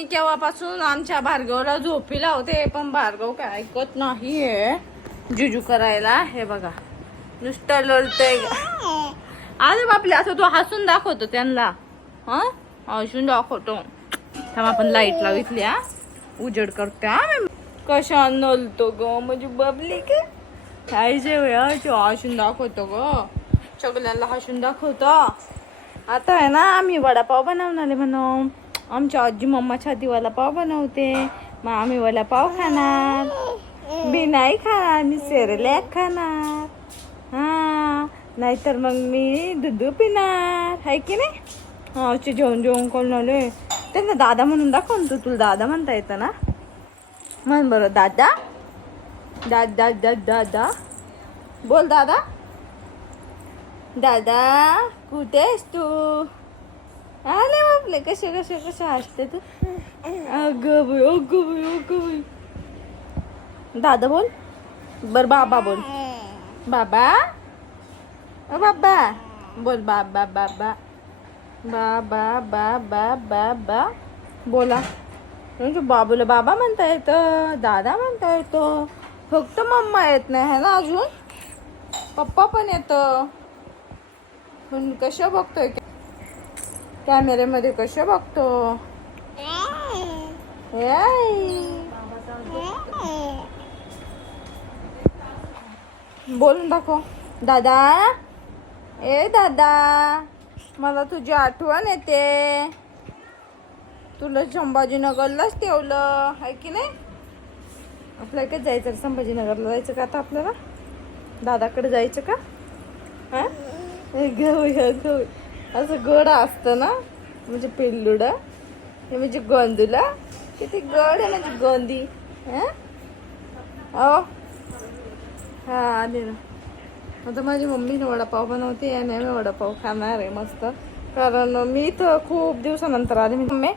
मी केव्हापासून आमच्या भार्गवला झोपी लावते पण भार्गव काय ऐकत नाहीये. जुजू करायला. हे बघा नुसतं लढतय अरे बापले असं तू हसून दाखवतो त्यांना. हा? हसून दाखवतो. थांब आपण लाइट लावितली हा. उजेड करते हा. कशा नलतो ग? म्हणजे बबली का? काय जेवढ हसून दाखवतो ग. सगळ्यांना हसून दाखवतो. आता आहे ना आम्ही वडापाव बनवणार म्हणून. आमच्या आजी मम्मा छाती वडापाव बनवते. मग आम्ही वडापाव खाणार. मी नाही खाणार मी सेरेलॅक खाणार. हा नाहीतर मग मी दूध पिणार. आहे की नाही? हा अशी जेवण जेवण करून आले त्यांना दादा म्हणून दाखव तू तुला दादा म्हणता येतं ना? म्हण बरं दादा? दादा दादा दादा? बोल दादा. दादा कुठे आहेस तू? आले बापले कसे कसे कसे हसते तू? अगं बाई अगं बाई अग बाई. दादा बोल. बर बाबा बोल. बाबा? ओ बाबा. बोल बाबा बाबा. बाबा बाबा बाबा. बोला. म्हणजे बाबूला बाबा म्हणता येतं दादा म्हणता येतो. फक्त मम्मा येत नाही है ना अजून? पप्पा पण येतं. पण कशा बघतोय? कॅमेऱ्यामध्ये कशा बघतो? बोलून दाखव. दादा. ए दादा. मला तुझी आठवण येते. तुला संभाजीनगरलाच ठेवलं. आहे की नाही? आपल्याला काय जायचं संभाजीनगरला जायचं का आता आपल्याला? दादाकडे जायचं का? हा? घेऊया घेऊ असं गड असतं ना? म्हणजे पिल्लुड. हे म्हणजे गोंदूला. किती गड आहे म्हणजे गोंदी. हा? अहो. हा आले ना. आता माझी मम्मीने वडापाव बनवते आणि आम्ही वडापाव खाणार आहे मस्त. कारण मी इथं खूप दिवसानंतर आले मी. मम्मी?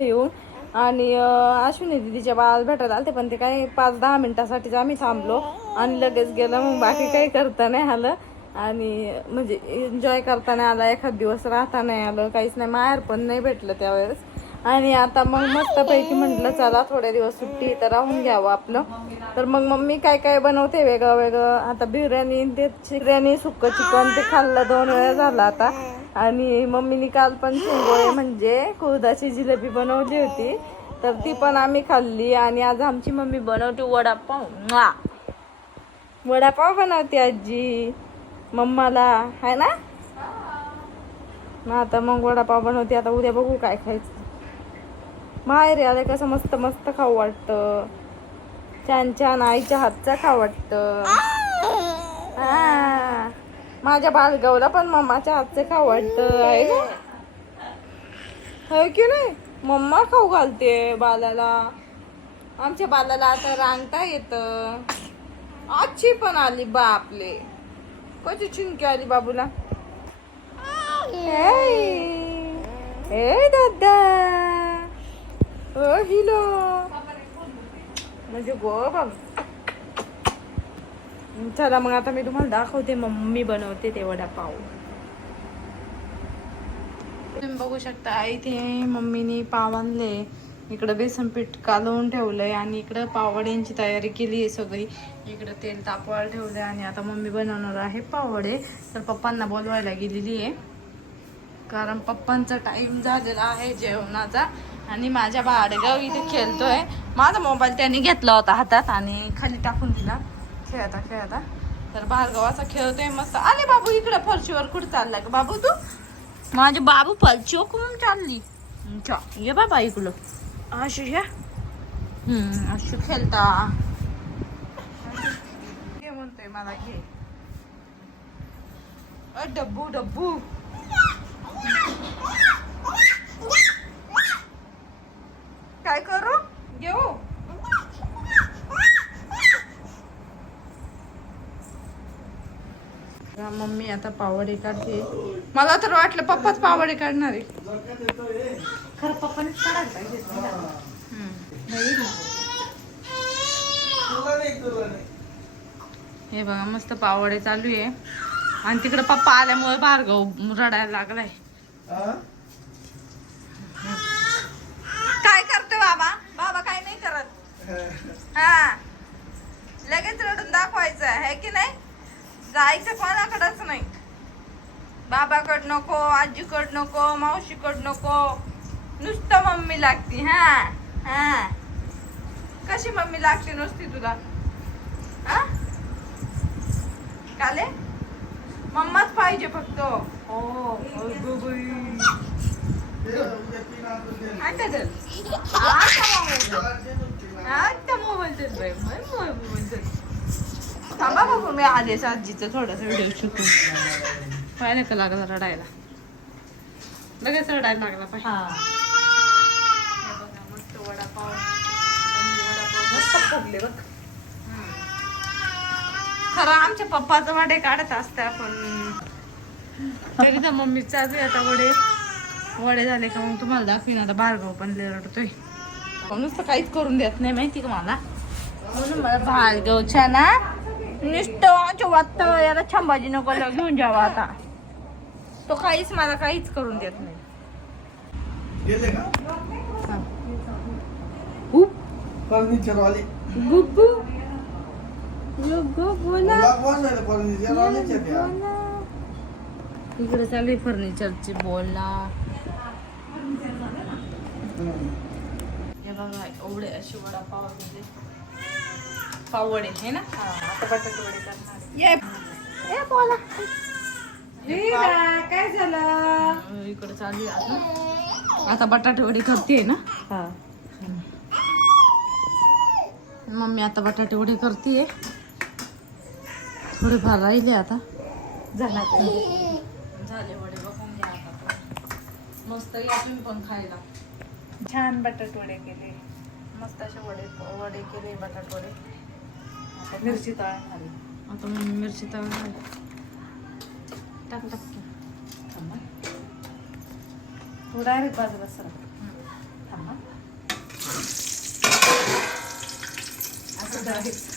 येऊन. आणि अश्विनी दिदीच्या बाळाला भेटायला आलते पण ते काही पाच दहा मिनिटासाठीच आम्ही थांबलो. आणि लगेच गेलं मग बाकी काही करता नाही आलं. आणि म्हणजे एन्जॉय करता नाही आला एखाद दिवस राहता नाही आलं काहीच नाही माहेर पण नाही भेटलं त्यावेळेस. आणि आता मग मस्तपैकी म्हटलं चला थोड्या दिवस सुट्टी तर राहून घ्यावं आपलं. तर मग मम्मी काय काय बनवते? वेगळं वेगळं. आता बिर्याणी ते बिर्याणी सुक्क चिकन ते खाल्लं दोन वेळा झालं आता. आणि मम्मीने काल पण शेंगोळे म्हणजे कुर्दाची जिलेबी बनवली होती. तर ती पण आम्ही खाल्ली आणि आज आमची मम्मी बनवते वडापाव. वडापाव बनवते आजी. मम्माला आहे ना? मग आता मग वडापाव बनवते आता उद्या बघू काय खायचं. माहेरी आले कसं मस्त मस्त खाऊ वाटतं. छान छान आईच्या हातचा खाऊ वाटतं. हा. माझ्या बालगावला पण मम्माच्या हातचं खाऊ वाटतं आहे ना? की नाही? मम्मा खाऊ घालते बालाला. आमच्या बालाला आता रांगता येतं. आजची पण आली बापले कशी चिंकी आली बाबूला ए दादा ओ हिलो म्हणजे गो बाब चला मग आता मी तुम्हाला दाखवते मम्मी बनवते ते वडापाव तुम्ही बघू शकता इथे मम्मीने पाव आणले इकडं बेसन पीठ कालवून ठेवलंय आणि इकडं पावड्यांची तयारी केली आहे सगळी इकडं तेल तापवायला ठेवलंय आणि आता मम्मी बनवणार आहे पावडे. तर पप्पांना बोलवायला गेलेली आहे. कारण पप्पांचा टाइम झालेला आहे जेवणाचा. आणि माझ्या बाडगाव इथे खेळतोय. माझा मोबाईल त्याने घेतला होता हातात आणि खाली टाकून दिला. खेळता खेळता. तर भार्गवाचा खेळतोय मस्त. आले बाबू इकडे फरशीवर कुठं चाललाय का बाबू तू? माझे बाबू फरशीवर कुठून चालली. ये बाबा इकडं. अशी या. हम्म अशी खेळता. मला घे. अ, डब्बू डब्बू. काय करू? घेऊ. मम्मी आता पावडे काढते. मला तर वाटलं पप्पाच पावडे काढणार आहे. खरं पप्पानेच काढायला पाहिजे. हे बघा मस्त पावडे चालू आहे. आणि तिकडे पप्पा आल्यामुळे भार्गव रडायला लागलाय. काय करतो बाबा? बाबा काय नाही करत. हा. लगेच रडून दाखवायचं आहे की नाही? जायचं कोणाकडंच नाही. बाबाकड नको आजीकड नको मावशीकड नको. नुसतं मम्मी लागती हा हा. कशी मम्मी लागते नुसती तुला? हा? काले? मम्माच पाहिजे फक्त. हो. आता मोबाईल. थांबा बाबा मी आलेच आजीचं थोडासा व्हिडिओ शूट पाहिलं का लागला रडायला? लगेच रडायला लागला पाहिजे. बघा, मस्त वडापाव. वडापाव मस्त फुगले बघ. खरं आमच्या पप्पाचं वडे काढत असते पण एकदा मम्मी चालू आहे आता वडे. वडे झाले का मग तुम्हाला दाखवीन. आता भार्गव पण रडतोय. नुसतं काहीच करून देत नाही माहिती का मला? म्हणून मला भार्गवच्या ना नुसतं वाटत याला छंबाजी नको घेऊन जावा आता. तो काहीच मला काहीच करून देत नाही. गेले बोला. इकडे चालू आहे फर्निचरची बोलला हम्म. हे बघा एवढे वडापाव म्हणजे पाव वडे हे ना? आता बटाटे वडे करणार. ये. ए बोला. काय झालं? इकडे चालू आहे आता बटाटे वडे करते ना? मम्मी आता बटाटे वडे करते थोडेफार राहिले आता. झाला झाले वडे बघून घ्या आता मस्त या तुम्ही पण खायला. छान बटाट वडे केले. मस्त असे वडे वडे केले बटाट वडे. आता मिरची तळण आली आता मग मिरची तळून झाली टाक टाक तू डायरेक्ट बाजूला सर. थांबा. असं डायरेक्ट.